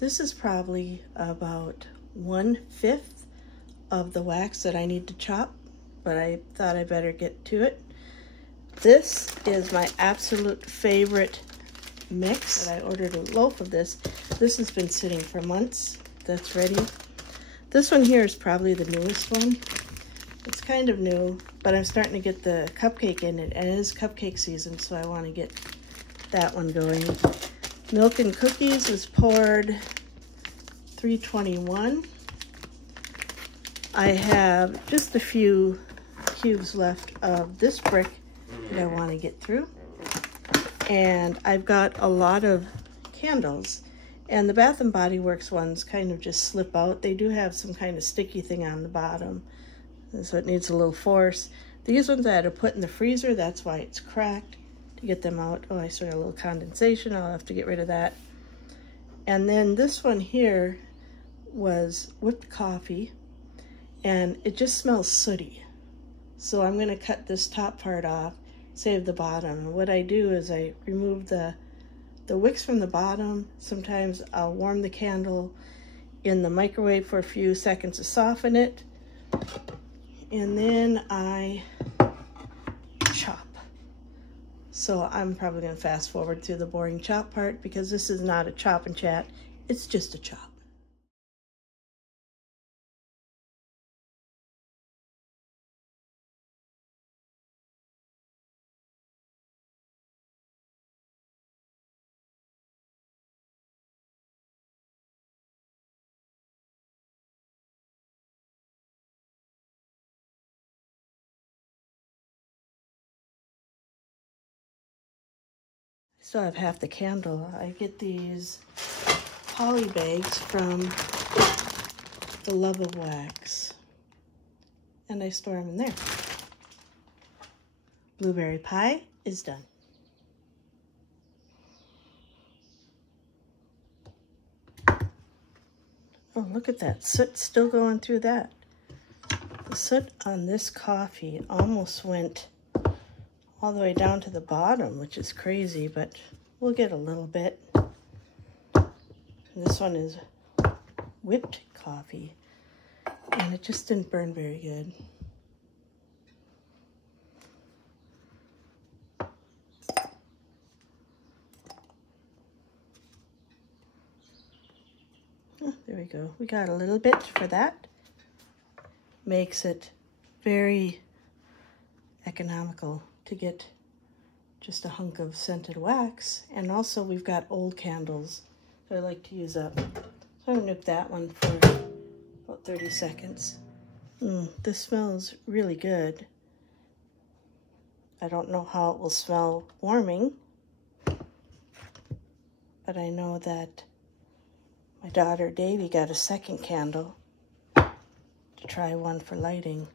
This is probably about 1/5 of the wax that I need to chop, but I thought I better get to it. This is my absolute favorite mix. I ordered a loaf of this. This has been sitting for months. That's ready. This one here is probably the newest one. It's kind of new, but I'm starting to get the cupcake in it, and it is cupcake season, so I want to get that one going. Milk and cookies is poured 321. I have just a few cubes left of this brick that I want to get through. And I've got a lot of candles. And the Bath & Body Works ones kind of just slip out. They do have some kind of sticky thing on the bottom, so it needs a little force. These ones I had to put in the freezer. That's why it's cracked to get them out. Oh, I still got a little condensation. I'll have to get rid of that. And then this one here was whipped coffee, and it just smells sooty. So I'm going to cut this top part off, save the bottom. And what I do is I remove the wicks from the bottom. Sometimes I'll warm the candle in the microwave for a few seconds to soften it. And then I chop. So I'm probably going to fast forward through the boring chop part because this is not a chop and chat. It's just a chop. Still have half the candle. I get these poly bags from the Love of Wax, and I store them in there. Blueberry pie is done. Oh, look at that. Soot still going through that. The soot on this coffee almost went all the way down to the bottom, which is crazy, but we'll get a little bit. This one is whipped coffee, and it just didn't burn very good. Oh, there we go. We got a little bit for that. Makes it very economical to get just a hunk of scented wax. And also we've got old candles that I like to use up. So I'm gonna nuke that one for about 30 seconds. This smells really good. I don't know how it will smell warming, but I know that my daughter Davy got a second candle to try one for lighting.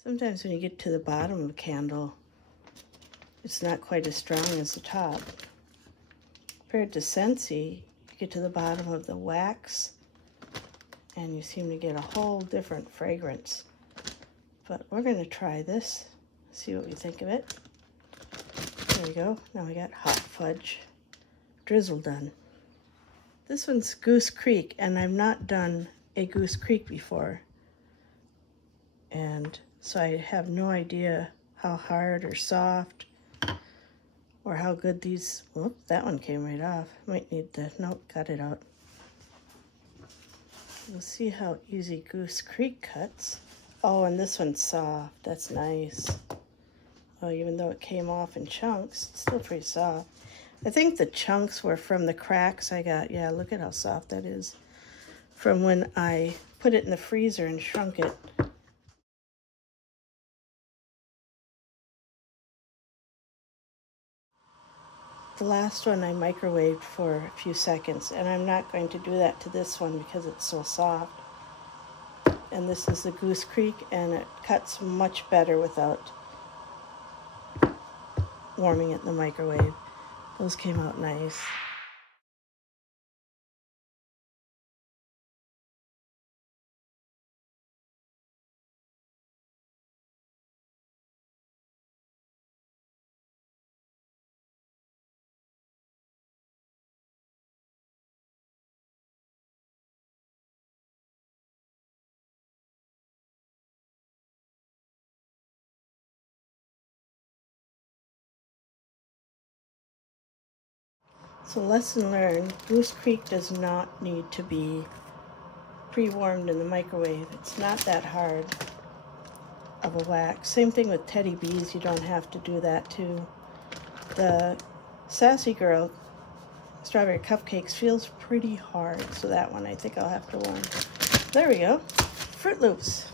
Sometimes when you get to the bottom of a candle, it's not quite as strong as the top. Compared to Scentsy, you get to the bottom of the wax, and you seem to get a whole different fragrance. But we're going to try this, see what we think of it. There we go. Now we got hot fudge drizzle done. This one's Goose Creek, and I've not done a Goose Creek before. And so I have no idea how hard or soft or how good these, whoop, that one came right off. Might need to, nope, cut it out. We'll see how easy Goose Creek cuts. Oh, and this one's soft, that's nice. Oh, even though it came off in chunks, it's still pretty soft. I think the chunks were from the cracks I got. Yeah, look at how soft that is. From when I put it in the freezer and shrunk it. The last one I microwaved for a few seconds, and I'm not going to do that to this one because it's so soft. And this is the Goose Creek, and it cuts much better without warming it in the microwave. Those came out nice. So lesson learned, Goose Creek does not need to be pre-warmed in the microwave. It's not that hard of a wax. Same thing with Teddy Bees, you don't have to do that too. The Sassy Girl Strawberry Cupcakes feels pretty hard, so that one I think I'll have to warm. There we go. Fruit Loops.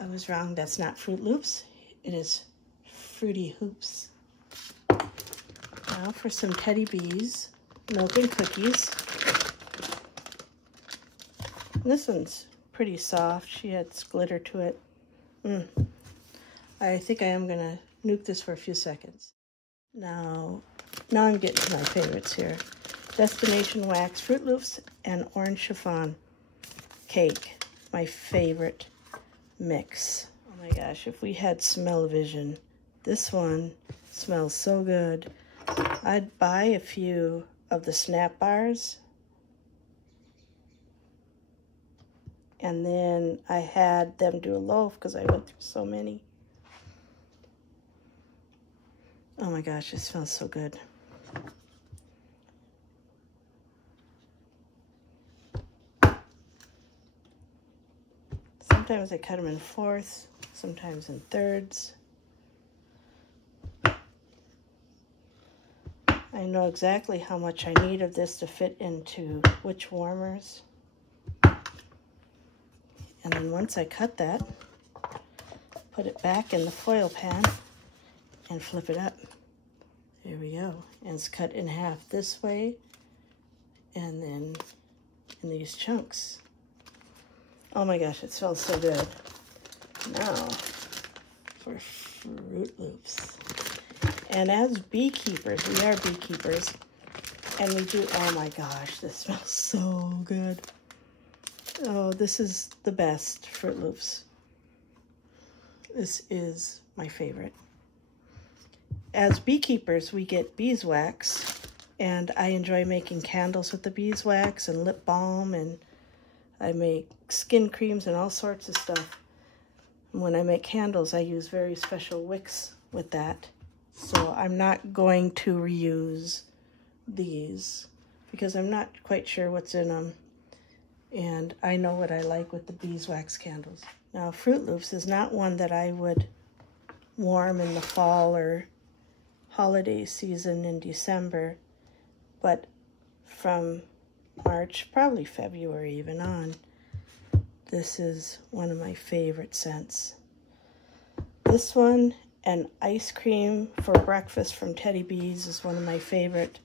I was wrong, that's not Fruit Loops. It is Fruity Hoops. Now for some Teddy Bees, milk and cookies. This one's pretty soft. She adds glitter to it. I think I am gonna nuke this for a few seconds. Now I'm getting to my favorites here. Destination Wax Fruit Loops and Orange Chiffon Cake. My favorite mix. Oh my gosh, if we had smell-o-vision, this one smells so good. I'd buy a few of the Snap bars, and then I had them do a loaf because I went through so many. Oh my gosh, it smells so good. Sometimes I cut them in fourths, sometimes in thirds. I know exactly how much I need of this to fit into which warmers. And then once I cut that, put it back in the foil pan and flip it up. There we go. And it's cut in half this way and then in these chunks. Oh my gosh, it smells so good. Now for Fruit Loops. And as beekeepers, we are beekeepers, and we do, oh my gosh, this smells so good. Oh, this is the best Fruit Loops. This is my favorite. As beekeepers, we get beeswax, and I enjoy making candles with the beeswax and lip balm, and I make skin creams and all sorts of stuff. And when I make candles, I use very special wicks with that. So I'm not going to reuse these because I'm not quite sure what's in them. And I know what I like with the beeswax candles. Now, Fruit Loops is not one that I would warm in the fall or holiday season in December, but from March, probably February even on, this is one of my favorite scents. This one and Ice Cream for Breakfast from Teddy Bees is one of my favorite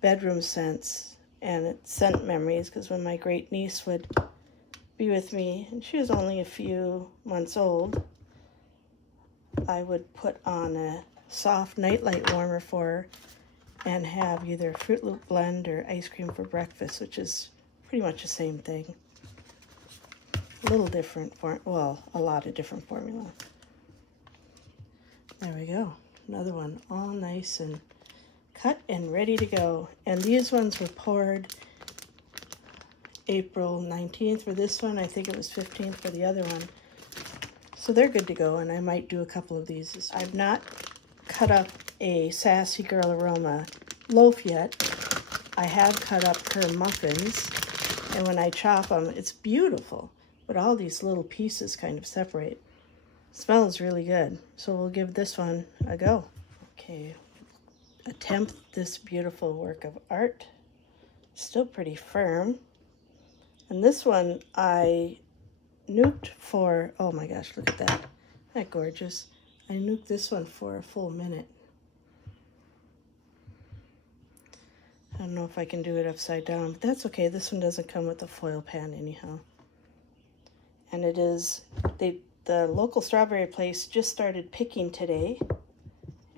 bedroom scents, and it's scent memories because when my great niece would be with me, and she was only a few months old, I would put on a soft nightlight warmer for her and have either a Fruit Loop blend or Ice Cream for Breakfast, which is pretty much the same thing. A little different, well, a lot of different formula. There we go. Another one, all nice and cut and ready to go. And these ones were poured April 19th for this one. I think it was 15th for the other one. So they're good to go, and I might do a couple of these. I've not cut up a Sassy Girl Aroma loaf yet. I have cut up her muffins, and when I chop them, it's beautiful. But all these little pieces kind of separate. Smells really good. So we'll give this one a go. Okay, attempt this beautiful work of art. Still pretty firm. And this one I nuked for, oh my gosh, look at that. Isn't that gorgeous? I nuked this one for a full minute. I don't know if I can do it upside down, but that's okay. This one doesn't come with a foil pan anyhow. And it is, the local strawberry place just started picking today.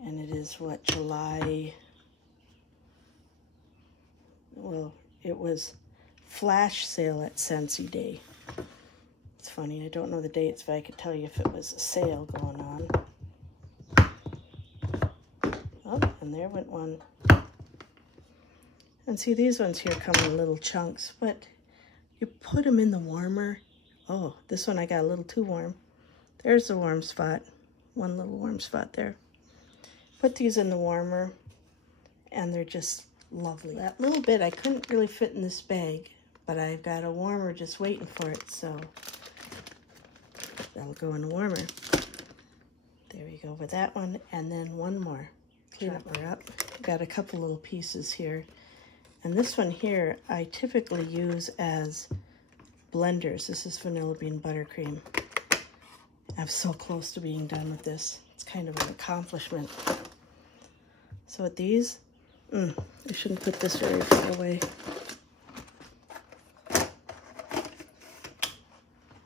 And it is what, July, well, it was flash sale at Scentsy Day. It's funny, I don't know the dates, but I could tell you if it was a sale going on. Oh, and there went one. And see, these ones here come in little chunks, but you put them in the warmer. Oh, this one I got a little too warm. There's the warm spot. One little warm spot there. Put these in the warmer, and they're just lovely. That little bit I couldn't really fit in this bag, but I've got a warmer just waiting for it, so that'll go in the warmer. There we go with that one, and then one more. Clean her up. Got a couple little pieces here. And this one here, I typically use as blenders. This is vanilla bean buttercream. I'm so close to being done with this. It's kind of an accomplishment. So with these, I shouldn't put this very far away.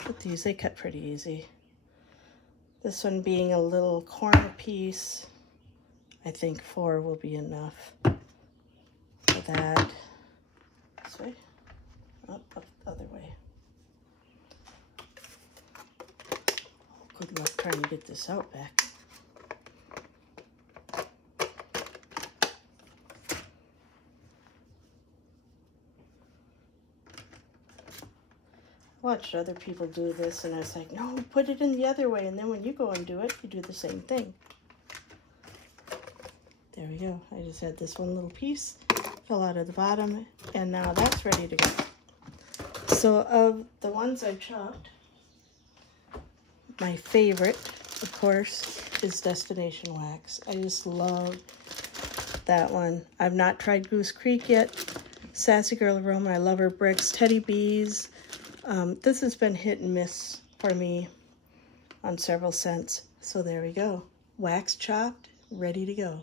With these, they cut pretty easy. This one being a little corner piece, I think 4 will be enough for that. This way, up the other way. Good luck trying to get this out back. I watched other people do this and I was like, no, put it in the other way, and then when you go and do it, you do the same thing. There we go. I just had this one little piece, fell out of the bottom, and now that's ready to go. So of the ones I've chopped, my favorite, of course, is Destination Wax. I just love that one. I've not tried Goose Creek yet. Sassy Girl Aroma, I love her bricks. Teddy Bees. This has been hit and miss for me on several scents. So there we go. Wax chopped, ready to go.